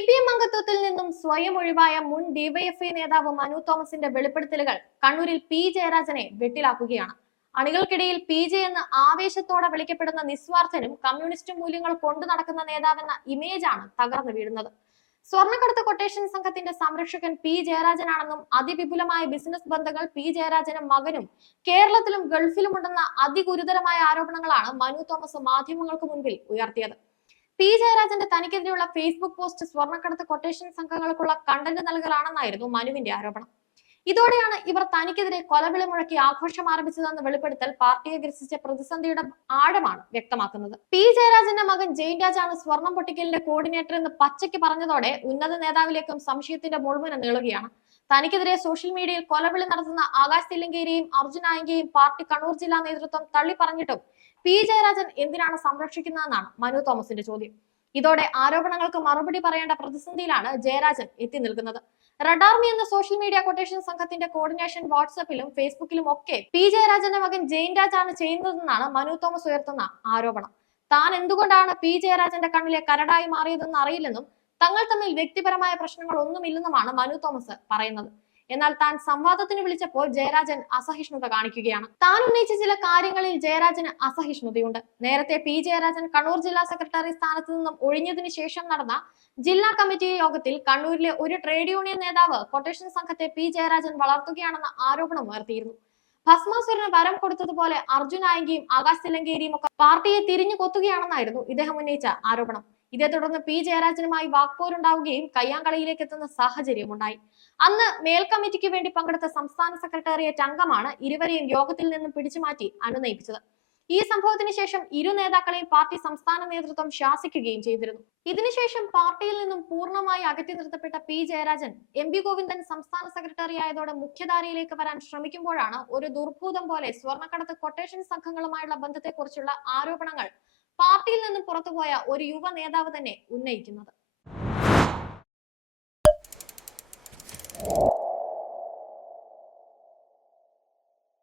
CPM അംഗത്വത്തിൽ നിന്നും സ്വയം ഒഴിവായ മുൻ ഡിവൈഎഫ്ഐ നേതാവ് മനു തോമസിന്റെ വെളിപ്പെടുത്തലുകൾ കണ്ണൂരിൽ പി ജയരാജനെ വെട്ടിലാക്കുകയാണ്. അണികൾക്കിടയിൽ പി ജെ എന്ന് ആവേശത്തോടെ വിളിക്കപ്പെടുന്ന നിസ്വാർത്ഥനും കമ്മ്യൂണിസ്റ്റ് മൂല്യങ്ങൾ കൊണ്ടു നടക്കുന്ന നേതാവെന്ന ഇമേജാണ് തകർന്നു വീഴുന്നത്. സ്വർണ്ണക്കടത്ത് കൊട്ടേഷൻ സംഘത്തിന്റെ സംരക്ഷകൻ പി ജയരാജനാണെന്നും അതിവിപുലമായ ബിസിനസ് ബന്ധങ്ങൾ പി ജയരാജനും മകനും കേരളത്തിലും ഗൾഫിലുമുണ്ടെന്ന അതിഗുരുതരമായ ആരോപണങ്ങളാണ് മനു തോമസ് മാധ്യമങ്ങൾക്ക് മുൻപിൽ ഉയർത്തിയത്. പി ജയരാജന്റെ തനിക്കെതിരെയുള്ള ഫേസ്ബുക്ക് പോസ്റ്റ് സ്വർണ്ണക്കടത്ത് കൊട്ടേഷൻ സംഘങ്ങൾക്കുള്ള കണ്ടന്റ് നൽകലാണെന്നായിരുന്നു മനുവിന്റെ ആരോപണം. ഇതോടെയാണ് ഇവർ തനിക്കെതിരെ കൊലവിളി മുഴക്കി ആഘോഷം ആരംഭിച്ചതെന്ന് വെളിപ്പെടുത്തൽ പാർട്ടിയെ ഗ്രസിച്ച പ്രതിസന്ധിയുടെ ആഴമാണ് വ്യക്തമാക്കുന്നത്. പി ജയരാജന്റെ മകൻ ജെയിൻ രാജാണ് സ്വർണം പൊട്ടിക്കലിന്റെ കോർഡിനേറ്റർ എന്ന് പച്ചയ്ക്ക് പറഞ്ഞതോടെ ഉന്നത നേതാവിലേക്കും സംശയത്തിന്റെ മുൾമുന നീളുകയാണ്. തനിക്കെതിരെ സോഷ്യൽ മീഡിയയിൽ കൊലവിളി നടത്തുന്ന ആകാശ് തില്ലങ്കേരിയെയും അർജുൻ ആയങ്കയെയും പാർട്ടി കണ്ണൂർ ജില്ലാ നേതൃത്വം തള്ളി പറഞ്ഞിട്ടും പി ജയരാജൻ എന്തിനാണ് സംരക്ഷിക്കുന്നതെന്നാണ് മനു തോമസിന്റെ ചോദ്യം. ഇതോടെ ആരോപണങ്ങൾക്ക് മറുപടി പറയേണ്ട പ്രതിസന്ധിയിലാണ് ജയരാജൻ എത്തി നിൽക്കുന്നത്. റെഡ് ആർമി എന്ന സോഷ്യൽ മീഡിയ കൊട്ടേഷൻ സംഘത്തിന്റെ കോർഡിനേഷൻ വാട്സ്ആപ്പിലും ഫേസ്ബുക്കിലും ഒക്കെ പി ജയരാജന്റെ മകൻ ജെയിൻ രാജാണ് ചെയ്യുന്നതെന്നാണ് മനു തോമസ് ഉയർത്തുന്ന ആരോപണം. താൻ എന്തുകൊണ്ടാണ് പി ജയരാജന്റെ കണ്ണിലെ കരടായി മാറിയതെന്ന് അറിയില്ലെന്നും തങ്ങൾ തമ്മിൽ വ്യക്തിപരമായ പ്രശ്നങ്ങൾ ഒന്നുമില്ലെന്നുമാണ് മനു തോമസ് പറയുന്നത്. എന്നാൽ താൻ സംവാദത്തിന് വിളിച്ചപ്പോൾ ജയരാജൻ അസഹിഷ്ണുത കാണിക്കുകയാണ്. താൻ ഉന്നയിച്ച ചില കാര്യങ്ങളിൽ ജയരാജന് അസഹിഷ്ണുതയുണ്ട്. നേരത്തെ പി ജയരാജൻ കണ്ണൂർ ജില്ലാ സെക്രട്ടറി സ്ഥാനത്ത് നിന്നും ഒഴിഞ്ഞതിനു ശേഷം നടന്ന ജില്ലാ കമ്മിറ്റി യോഗത്തിൽ കണ്ണൂരിലെ ഒരു ട്രേഡ് യൂണിയൻ നേതാവ് കൊട്ടേഷൻ സംഘത്തെ പി ജയരാജൻ വളർത്തുകയാണെന്ന ആരോപണം ഉയർത്തിയിരുന്നു. ഭസ്മാസുരന് വരം കൊടുത്തതുപോലെ അർജുൻ ആയങ്കിയും ആകാശ് തില്ലങ്കേരിയും ഒക്കെ പാർട്ടിയെ തിരിഞ്ഞു കൊത്തുകയാണെന്നായിരുന്നു ഇദ്ദേഹം ഉന്നയിച്ച ആരോപണം. ഇതേ തുടർന്ന് പി ജയരാജനുമായി വാക്പോരുണ്ടാവുകയും കയ്യാങ്കളിയിലേക്ക് എത്തുന്ന സാഹചര്യമുണ്ടായി. അന്ന് മേൽ കമ്മിറ്റിക്ക് വേണ്ടി പങ്കെടുത്ത സംസ്ഥാന സെക്രട്ടേറിയറ്റ് അംഗമാണ് ഇരുവരെയും യോഗത്തിൽ നിന്നും പിടിച്ചുമാറ്റി അനുനയിപ്പിച്ചത്. ഈ സംഭവത്തിന് ശേഷം ഇരു നേതാക്കളെയും പാർട്ടി സംസ്ഥാന നേതൃത്വം ശാസിക്കുകയും ചെയ്തിരുന്നു. ഇതിനുശേഷം പാർട്ടിയിൽ നിന്നും പൂർണ്ണമായി അകറ്റി നിർത്തപ്പെട്ട P Jayarajan M P Govindan സംസ്ഥാന സെക്രട്ടറി ആയതോടെ മുഖ്യധാരയിലേക്ക് വരാൻ ശ്രമിക്കുമ്പോഴാണ് ഒരു ദുർഭൂതം പോലെ സ്വർണ്ണക്കടത്ത് കൊട്ടേഷൻ സംഘങ്ങളുമായുള്ള ബന്ധത്തെക്കുറിച്ചുള്ള ആരോപണങ്ങൾ പാർട്ടിയിൽ നിന്നും പുറത്തുപോയ ഒരു യുവ നേതാവ് തന്നെ ഉന്നയിക്കുന്നത്.